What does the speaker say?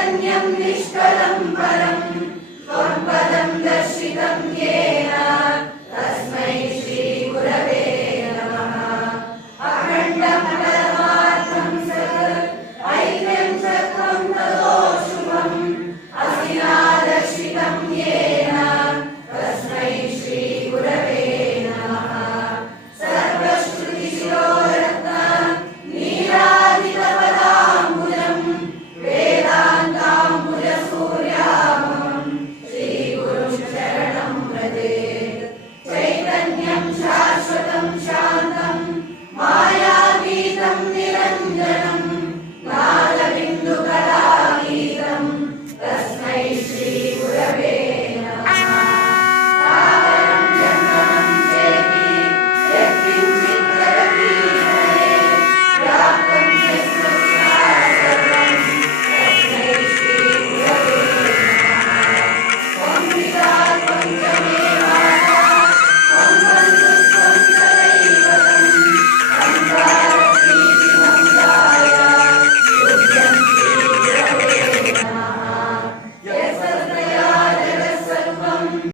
चैतन्यं निष्कलं परं त्वं दर्शितं येन तस्मै श्रीगुरवे नमः। अखण्डं परमार्थं सत् ऐक्यं सत्त्वं ततो शुभम् असिनादर्शितं येन तस्मै श्रीगुरवे नमः। सर्वश्रुतिशिरोरत्न नीरादितपदाम्बुजं वेदान्ताम्बुजसूर्यामं श्रीगुरुं शरणं व्रजे। चैतन्यं शाश्वतं शान्तं मायातीतं निरञ्जनम्